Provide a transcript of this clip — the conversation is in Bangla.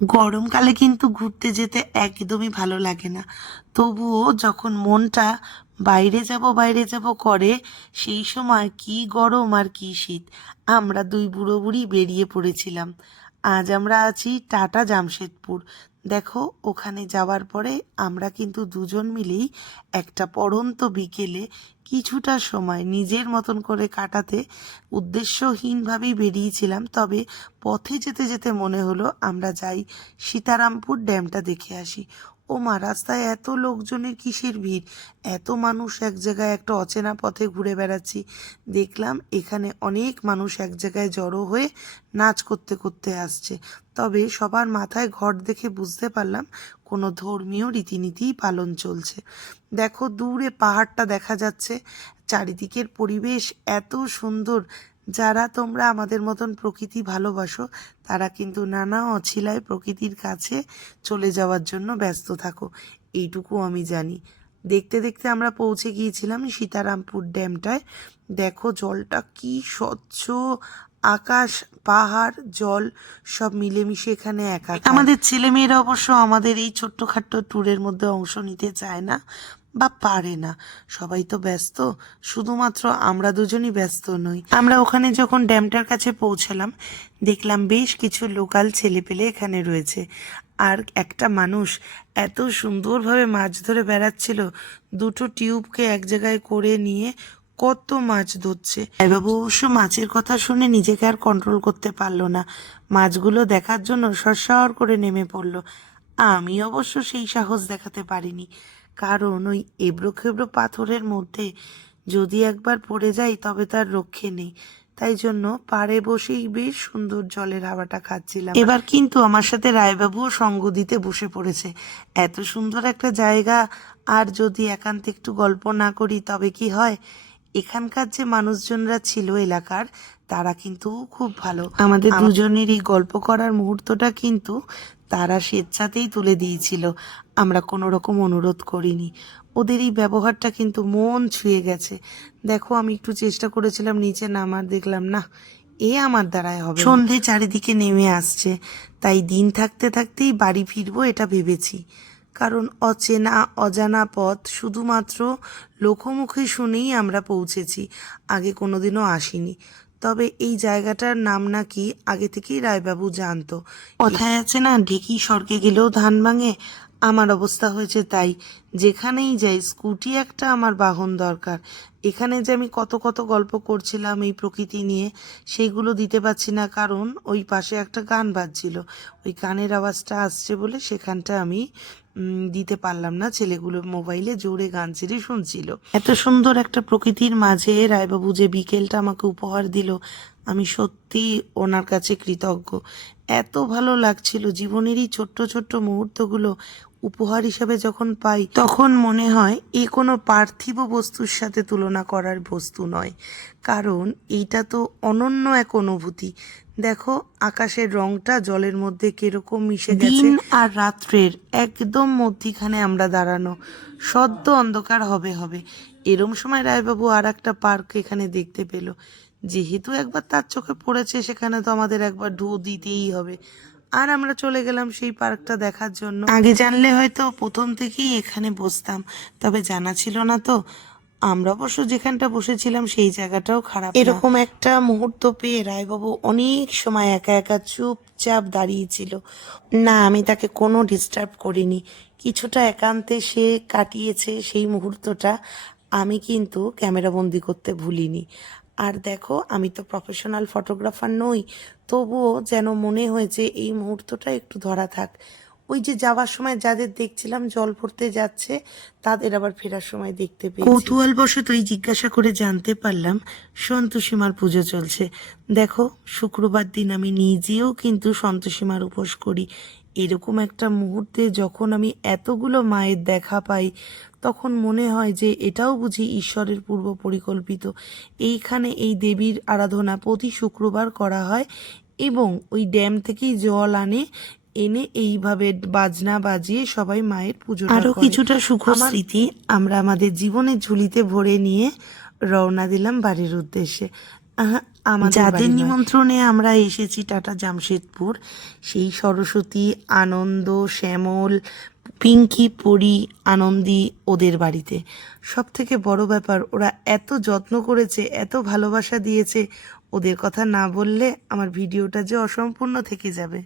গরমকালে কিন্তু ঘুরতে যেতে একদমই ভালো লাগে না। তবুও যখন মনটা বাইরে যাব বাইরে যাব করে, সেই সময় কি গরম আর কি শীত, আমরা দুই বুড়ো বুড়ি বেরিয়ে পড়েছিলাম। আজ আমরা আছি টাটা জামশেদপুর। দেখো, ওখানে যাওয়ার পরে আমরা কিন্তু দুজন মিলেই একটা পড়ন্ত বিকেলে কিছুটা সময় নিজের মতন করে কাটাতে উদ্দেশ্যহীনভাবেই বেরিয়েছিলাম। তবে পথে যেতে যেতে মনে হলো আমরা যাই সীতারামপুর ড্যামটা দেখে আসি। ও মা রাস্তায় এত লোকজনের কিসের ভিড়? এত মানুষ এক জায়গায় একটা অচেনা পথে ঘুরে বেড়াচ্ছি। দেখলাম এখানে অনেক মানুষ এক জায়গায় জড়ো হয়ে নাচ করতে করতে আসছে। তবে সবার মাথায় ঘর দেখে বুঝতে পারলাম কোনো ধর্মীয় রীতিনীতিই পালন চলছে। দেখো দূরে পাহাড়টা দেখা যাচ্ছে। চারিদিকের পরিবেশ এত সুন্দর। যারা তোমরা আমাদের মতন প্রকৃতি ভালোবাসো, তারা কিন্তু নানা অছিলায় প্রকৃতির কাছে চলে যাওয়ার জন্য ব্যস্ত থাকো। এইটুকু আমি জানি। দেখতে দেখতে আমরা পৌঁছে গিয়েছিলাম সীতারামপুর ড্যামটায়। দেখো জলটা কি স্বচ্ছ, আকাশ, পাহাড়, জল, সব মিলেমিশে এখানে একা আমাদের ছেলেমেয়েরা অবশ্য আমাদের এই ছোট্টখাট্ট ট্যুরের মধ্যে অংশ নিতে চায় না। বা পারে না। সবাই তো ব্যস্ত, শুধুমাত্র আমরা দুজনই ব্যস্ত নই। আমরা ওখানে যখন ড্যামটার কাছে পৌঁছালাম, দেখলাম বেশ কিছু লোকাল ছেলেপেলে এখানে রয়েছে। আর একটা মানুষ এত সুন্দরভাবে মাছ ধরে বেড়াচ্ছিল, দুটো টিউবকে এক জায়গায় করে নিয়ে কত মাছ ধরছে। বাবু অবশ্য মাছের কথা শুনে নিজেকে আর কন্ট্রোল করতে পারল না। মাছগুলো দেখার জন্য সরসাওয়ার করে নেমে পড়ল। আমি অবশ্য সেই সাহস দেখাতে পারিনি। কারণ ওই এবড়ো খেবড়ো পাথরের মধ্যে যদি একবার পড়ে যাই তবে তার রক্ষে নেই। তাই জন্য পাড়ে বসেই বেশ সুন্দর জলের হাওয়াটা খাচ্ছিলাম। এবার কিন্তু আমার সাথে রায়বাবুও সঙ্গ দিতে বসে পড়েছে। এত সুন্দর একটা জায়গা। আর যদি একান্তে একটু গল্প না করি তবে কি হয়? এখানকার যে মানুষজনরা ছিল এলাকার তারা কিন্তু খুব ভালো। আমাদের দুজনেরই গল্প করার মুহূর্তটা কিন্তু তারা স্বেচ্ছাতেই তুলে দিয়েছিল। আমরা কোনো রকম অনুরোধ করিনি। ওদের এই ব্যবহারটা কিন্তু মন ছুঁয়ে গেছে। দেখো, আমি একটু চেষ্টা করেছিলাম, নিচে নামার, দেখলাম না এ আমার দ্বারাই হবে সন্ধে চারিদিকে নেমে আসছে। তাই দিন থাকতে থাকতেই বাড়ি ফিরবো, এটা ভেবেছি। কারণ অচেনা, অজানা পথ শুধুমাত্র লোকমুখে শুনেই আমরা পৌঁছেছি। আগে কোনোদিনও আসিনি। তবে এই জায়গাটার নাম নাকি আগে থেকেই রায়বাবু জানতো। কথায় আছে না, ঢেকি স্বর্গে গেলেও ধান ভাঙে আমার অবস্থা হয়েছে তাই। যেখানেই যাই, স্কুটি একটা আমার বাহন দরকার। এখানে যে আমি কত কত গল্প করছিলাম এই প্রকৃতি নিয়ে, সেইগুলো দিতে পারছি না কারণ ওই পাশে একটা গান বাজছিল। ওই গানের আওয়াজটা আসছে বলে সেখানটা আমি দিতে পারলাম না। ছেলেগুলো মোবাইলে জোরে গান ছেড়ে শুনছিল। এত সুন্দর একটা প্রকৃতির মাঝে রায়বাবু যে বিকেলটা আমাকে উপহার দিল, আমি সত্যি ওনার কাছে কৃতজ্ঞ। এত ভালো লাগছিল। জীবনেরই ছোট্ট ছোট্ট মুহূর্তগুলো উপহার হিসাবে যখন পাই তখন মনে হয় এ কোনো পার্থিব বস্তুর সাথে তুলনা করার বস্তু নয়। কারণ এইটা তো অনন্য এক অনুভূতি। দেখো আকাশের রংটা জলের মধ্যে কীরকম মিশে গেছে। আর রাত্রের একদম মধ্যিখানে আমরা দাঁড়ানো। সদ্য অন্ধকার হবে হবে। এরম সময় রায়বাবু আর একটা পার্ক এখানে দেখতে পেল। যেহেতু একবার তার চোখে পড়েছে সেখানে তো আমাদের একবার ঢু দিতেই হবে। আর আমরা চলে গেলাম সেই পার্কটা দেখার জন্য। আগে জানলে হয়তো প্রথম থেকেই এখানে বসতাম, তবে জানা ছিল না তো। আমরা অবশ্য যেখানটা বসেছিলাম সেই জায়গাটাও খারাপ এরকম একটা মুহূর্ত পেয়ে রায়বাবু অনেক সময় একা একা চুপচাপ দাঁড়িয়েছিল না, আমি তাকে কোনো ডিস্টার্ব করিনি। কিছুটা একান্তে সে কাটিয়েছে সেই মুহূর্তটা, আমি কিন্তু ক্যামেরাবন্দি করতে ভুলিনি। আর দেখো, আমি তো প্রফেশনাল ফটোগ্রাফার নই, তবুও যেন মনে হয়েছে এই মুহূর্তটা একটু ধরা থাক। ওই যে যাওয়ার সময় যাদের দেখছিলাম জল ভরতে যাচ্ছে, তাদের আবার ফেরার সময় দেখতে পেয়েছি। কৌতূহল বশতই জিজ্ঞাসা করে জানতে পারলাম, সন্তোষীমার পুজো চলছে। দেখো, শুক্রবার দিন আমি নিজেও কিন্তু সন্তোষীমার উপোস করি। এরকম একটা মুহূর্তে যখন আমি এতগুলো মায়ের দেখা পাই তখন মনে হয় যে এটাও বুঝি ঈশ্বরের পূর্ব পরিকল্পিত। এইখানে এই দেবীর আরাধনা প্রতি শুক্রবার করা হয় এবং ওই ড্যাম থেকেই জল আনে এনে এইভাবে বাজনা বাজিয়ে সবাই মায়ের পুজো আরও কিছুটা সুখ স্মৃতি আমরা আমাদের জীবনের ঝুলিতে ভরে নিয়ে রওনা দিলাম বাড়ির উদ্দেশ্যে। যাদের নিমন্ত্রণে আমরা এসেছি টাটা জামশেদপুর সেই সরস্বতী আনন্দ শ্যামল পিঙ্কি পরি আনন্দি ওদের বাড়িতে। সব থেকে বড় ব্যাপার ওরা এত যত্ন করেছে এত ভালোবাসা দিয়েছে ওদের কথা না বললে আমার ভিডিওটা যে অসম্পূর্ণ থেকে যাবে।